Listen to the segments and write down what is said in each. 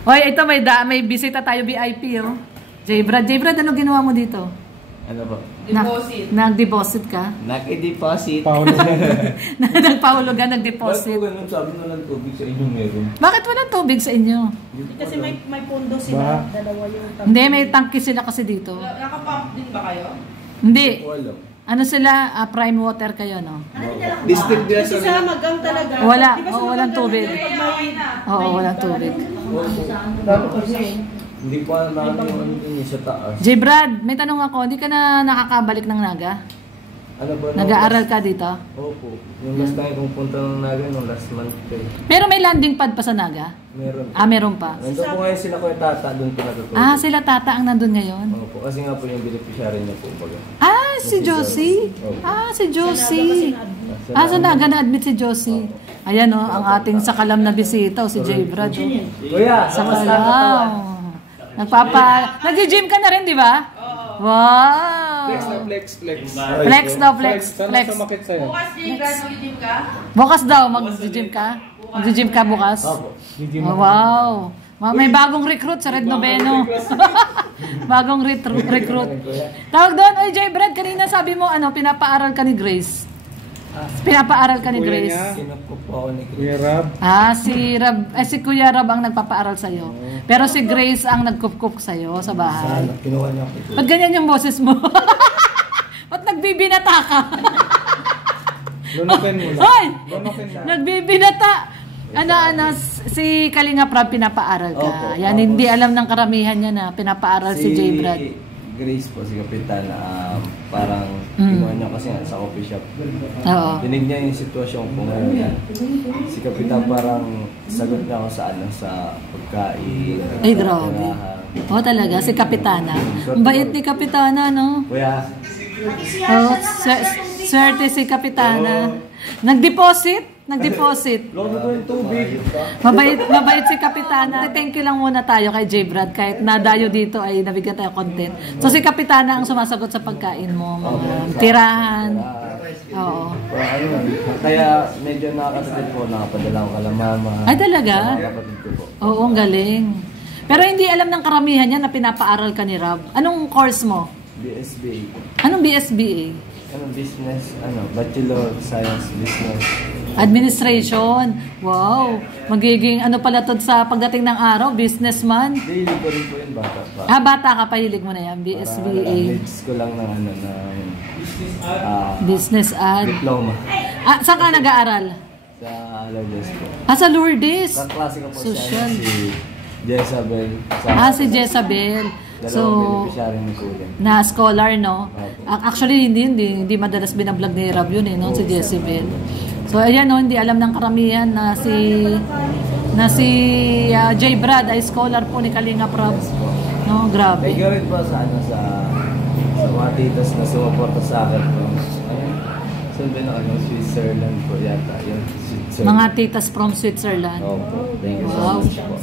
Hoy, ito may bisita tayo VIP, oh. J-Brad, ano ginawa mo dito? Ano ba? Deposit. Nag-deposit ka? Nag-deposit. Nagpahulugan, nag-deposit. Bakit ganun? Sabi na lang tubig sa inyo meron. Bakit walang tubig sa inyo? Kasi may pondo sila. Dalawa yung tangke. Hindi, may tangke sila kasi dito. Nakapump din ba kayo? Hindi. Wala. Ano sila? Prime water kayo, no? District nila Kasi sa magang talaga. Wala. Di ba sa Walang magang tubig. talaga, Oo, walang tubig. Hindi pa namin yung sa taas. J-Brad, may tanong ako. Hindi ka na nakakabalik ng Naga? Ano ba? Nag-aaral ka dito? Opo. Yung last time kung punta ng Naga nung last month eh. Pero may landing pad pa sa Naga? Meron. Meron pa. Nandun po ngayon sila Kuya Tata, doon po natutulog. Sila Tata ang nandun ngayon? Opo, kasi nga po yung beneficiary niya po baga. Si Josie? Si Josie. Sa Naga na-admit si Josie. Ayan, ang ating sakalam na bisita, si J-Brad. Kuya, Sakalam. Nag-gym ka na rin, di ba? Oo. Wow! flex. Flex. Bukas, J-Brad, mag-gym ka? Bukas daw, mag-gym ka? Mag-gym ka bukas? Opo. Wow! May bagong recruit sa Red Noveno. Bagong recruit. Tawag doon, oy J-Brad, kanina sabi mo, pinapaaral ka ni Grace. Pinapaaral ka ni Grace. Kinupo po ako ni Kuya Rab. Si Kuya Rab ang nagpapaaral sa'yo. Pero si Grace ang nagkup-kup sa'yo sa bahay. Sana, kinuha niya ako. Ba't ganyan yung boses mo? Ba't nagbibinata ka? Lunukin mo lang. Hoy! Lunukin na. Nagbibinata! Si Kalinga Prab pinapaaral ka. Opo, Yan, hindi alam ng karamihan niya na pinapaaral si J-Brad. Grace po, si Kapitan, parang kinuha niya kasi nga sa coffee shop. Oo. Dinig niya yung sitwasyon ko ngayon. Si Kapitan parang sagot niya ako sa pagkain. Ay, grabe. Talaga, si Kapitana. Ang bait ni Kapitana, no? Kuya, Swerte si Kapitana. Nag-deposit. lolo ko yung tubig. Mabait si Kapitana. Thank you lang muna tayo kay J-Brad. Kahit nadayo dito ay nabigyan tayo content. So si Kapitana ang sumasagot sa pagkain mo. Mga tirahan. Oo. Kaya medyo nakakatid po, nakapadala ko kala mama. Ay, talaga? Kapatid ko po. Oo, ang galing. Pero hindi alam ng karamihan niya na pinapaaral ka ni Rob. Anong course mo? BSBA. Anong BSBA? Business, Bachelor of Science Business. Administration. Wow. Magiging pala to sa pagdating ng araw, businessman. Daily ko rin po yun, bata pa. Bata ka pa, hilig mo na yan, BSBA. Needs ko lang ng Business ad. diploma. Saan ka nag-aaral? Sa Lourdes po. Sa Lourdes. Kaklase ko po Social. siya si Jezabel. Si Jezabel. So, beneficiary ni Kuya. na scholar, no? Actually, hindi madalas binablog ni Rob yun, no? Si Jezebel. So, ayan, no? Hindi alam ng karamihan na si J-Brad ay scholar po ni Kalinga Prab. No? Grabe. May gawin po sa mga titas na sumuporta sa akin po. Saan ba na Switzerland po yata. Mga titas from Switzerland. Opo. Thank you so Wow. much po.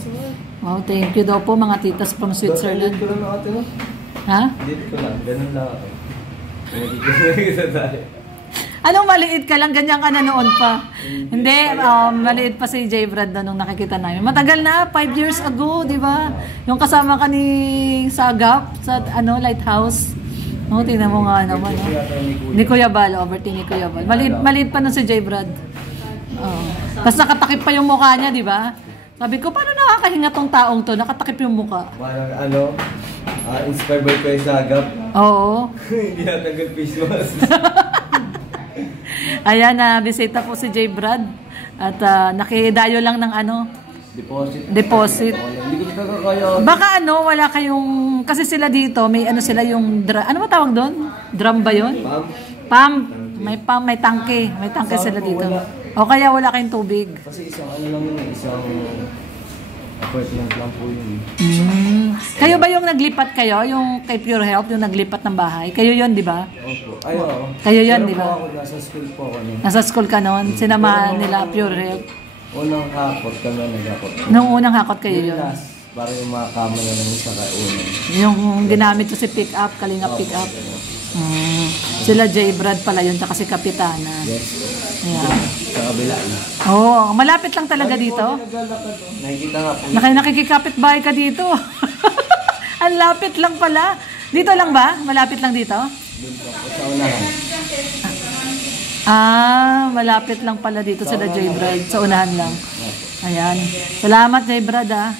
Wow, thank you daw po mga titas from Switzerland. Dito ko lang ako, no? Ha? Dito ko lang. Ganun lang ako. Nagkikita tayo. Anong maliit ka lang? Ganyan ka na noon pa. Hindi, maliit pa si J-Brad na nung nakikita namin. Matagal na, 5 years ago, di ba? Yung kasama ka ni Sagap sa Lighthouse. No, tingnan mo nga naman. Ni Kuya Bal, overting ni Kuya Bal. Maliit pa nun si J-Brad. Tapos nakatakip pa yung mukha niya, di ba? Sabi ko, paano nakakahinga tong taong to? Nakatakip yung mukha. Parang inspired by Kuya Sagap. Oo. Hindi natanggal face mask. Ayan, bisita po si J-Brad. At nakidayo lang ng Deposit. Hindi ko talaga kaya. Baka wala kayong, kasi sila dito, may sila yung, ano ba tawag doon? Drum ba yun? Pump. May pump, may tangke. May tangke sila dito. O kaya wala kayong tubig. Kasi isang lang yun, isang apartment lang po yun. Kayo ba yung naglipat kayo? Yung kay Pure Health, yung naglipat ng bahay? Kayo yun, di ba? Opo. Oo. Kayo yun, di ba? Ako, nasa school po ako. Nasa school ka noon? Sinamahan nila Pure Health? Unang hakot kami nag-hakot. Nung unang hakot kayo yun? Para yung mga kama na lang sa kaunang. Yung ginamit ko si pick up, Kalinga pick up. Sila J. Brad pala yun, tsaka si Kapitana. Yes. Yeah. sa kabila. Oo, malapit lang talaga dito. Nakikita nga po. Nakikikapit bahay ka dito. Ang lapit lang pala. Dito lang ba? Malapit lang dito? Doon po sa unahan. Malapit lang pala dito sa J. Brad. Sa unahan lang. Ayan. Salamat, J. Brad, ah.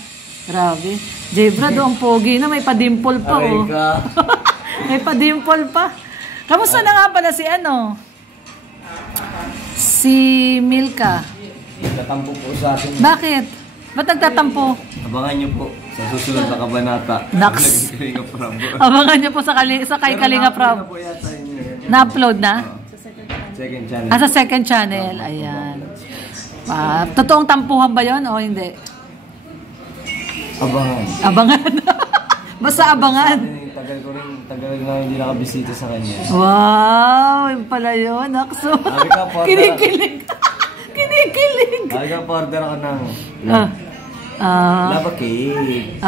Grabe. J. Brad, ang pogi na. May padimple pa, Aray oh. ka. May padimple pa. Kamusta na nga pala si ano? Si Milka. Tatampo po sa atin. Bakit? Ba't nagtatampo? Abangan niyo po sa susunod na kabanata. Naks. Kalinga Prabo. Abangan niyo po sa kay Kalinga Prab. po yata yun. Na-upload na? Second channel. Sa second channel. Ayan. Totoong tampuhan ba yon o hindi? Abangan. Abangan. Basta abangan. Tagal na hindi nakabisita sa kanya. Wow, yun pala yun. Nakso. Sabi ka, porter. Kinikilig. Kinikilig. Sabi ka, order ako ng lava cake.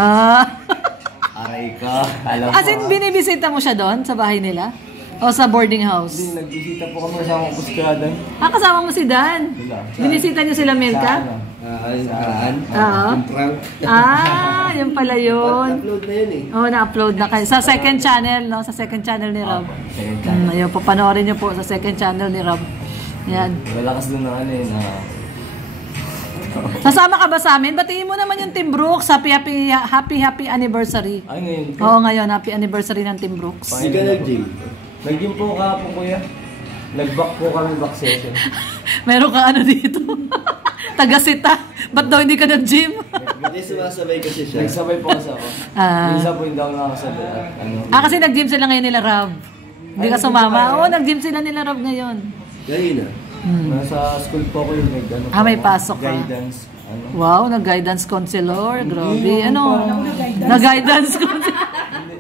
Aray ka. Alam mo. As in, binibisita mo siya doon sa bahay nila? O sa boarding house? Hindi, nagbisita po kami sa mga kuskradan. Kasama mo si Dan? Wala. Binisita niyo sila Milka? Yun pala yun. Upload na yun eh. Oo, na-upload na kayo. Sa second channel, no? Sa second channel ni Rob. Second channel. Ayun po, panoorin niyo po sa second channel ni Rob. Yan. Malakas doon na ano yun. Sasama ka ba sa amin? Batiin mo naman yung Team Brooks. Happy anniversary. Ay, ngayon. Oo, ngayon. Happy anniversary ng Team Brooks. Hindi ka nag-gym? Nag-gym po kahapon, kuya. Nag-back po kami back session. Meron ka ano dito? Taga-sita. Ba't daw hindi ka nag-gym? Hindi sumasabay kasi siya. Nagsabay po kasi ako. Minsan po hindi ako nakasabay. Kasi nag-gym sila ngayon nila, Rob. Hindi ka sumama. Oo, nag-gym sila nila, Rob, ngayon. Ngayon na. Nasa school po ako yung may pasok ka. Guidance. Wow, nag-guidance counselor. Grabe. Ano? Nag-guidance counselor.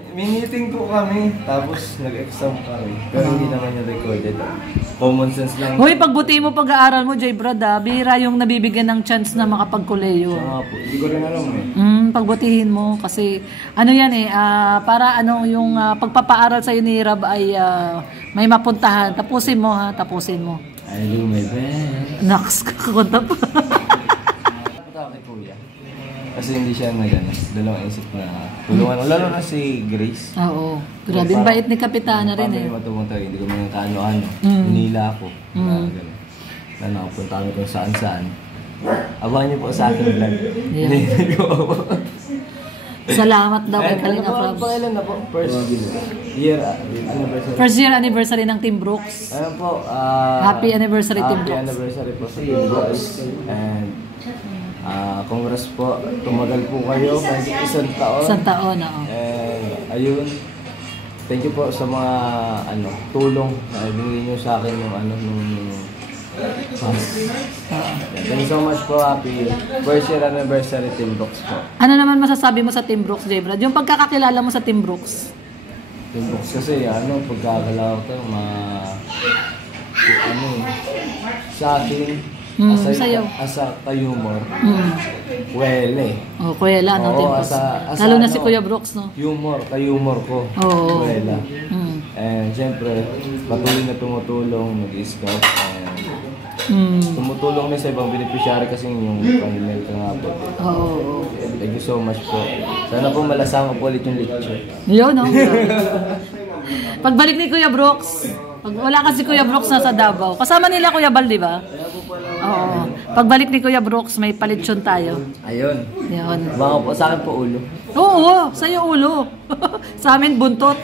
Miniting po kami, tapos nag-exam kami. Pero hindi naman yung recorded. Common sense lang. Hoy, pagbuti mo pag-aaral mo, J. Brad, bihira yung nabibigyan ng chance na makapagkuleyo. Nga po, hindi ko rin alam eh. Pagbutihin mo kasi ano yan eh, para ano yung pagpapaaral sa'yo ni Rob ay may mapuntahan. Tapusin mo ha, tapusin mo. I do my best. Naks, kakakunta pa. Punta kay kuya. Kasi hindi siya dalawang isip na tulungan. Lalo na si Grace. Oo. Grabe, bait ni Kapitana rin eh. Paano yung matumuntay, hindi ko mga kaano-ano. Hinila ako. Na nakapunta kami kung saan-saan. Abangan niyo po sa akin vlog. Hindi ko ako. Salamat daw kay Kalinga Prab. Pakailan na po? First year anniversary ng Team Brooks. Ano po? Happy anniversary Team Brooks. Happy anniversary po sa Team Brooks. And congrats po. Tumagal po kayo kahit isang taon. Isang taon, oo. And ayun. Thank you po sa mga tulong na ibigay niyo sa akin nung thank you so much po. Happy first year anniversary Team Brooks po. Ano naman masasabi mo sa Team Brooks, J. Brad? Yung pagkakakilala mo sa Team Brooks? Team Brooks kasi pagkakilala ko sa akin as a ka-humor. Wele. Oh, kuwela no, Team Brooks. Lalo na si Kuya Brooks, no? Ka-humor ko. Oo. Wela. And siyempre, patuloy na tumutulong, nag-scout, and tumutulong din sa ibang beneficiary kasi yung pangilan ka nga po. Oo. Thank you so much po. Sana po malasama po ulit yung lecture. Yun, no? Pagbalik ni Kuya Brooks, wala kasi Kuya Brooks nasa Davao. Kasama nila Kuya Bal, di ba? Oo. Pagbalik ni Kuya Brooks, may palitsyon tayo. Ayun. Yun. Baka po sa akin po ulo. Oo, sa'yo ulo. Sa amin buntot.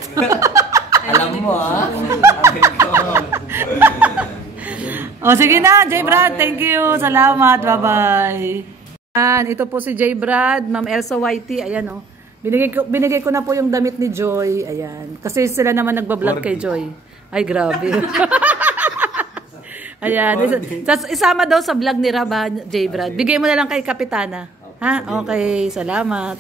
Alam mo Sige na, J. Brad. Thank you. Salamat. Bye-bye. Ito po si J. Brad, Ma'am Elsa Whitey. Ayan, binigay ko na po yung damit ni Joy. Ayan. Kasi sila naman nagbablog kay Joy. Ay, grabe. Ayan. Isama daw sa vlog ni Rab, J. Brad. Bigay mo na lang kay Kapitana. Ha? Okay. Salamat.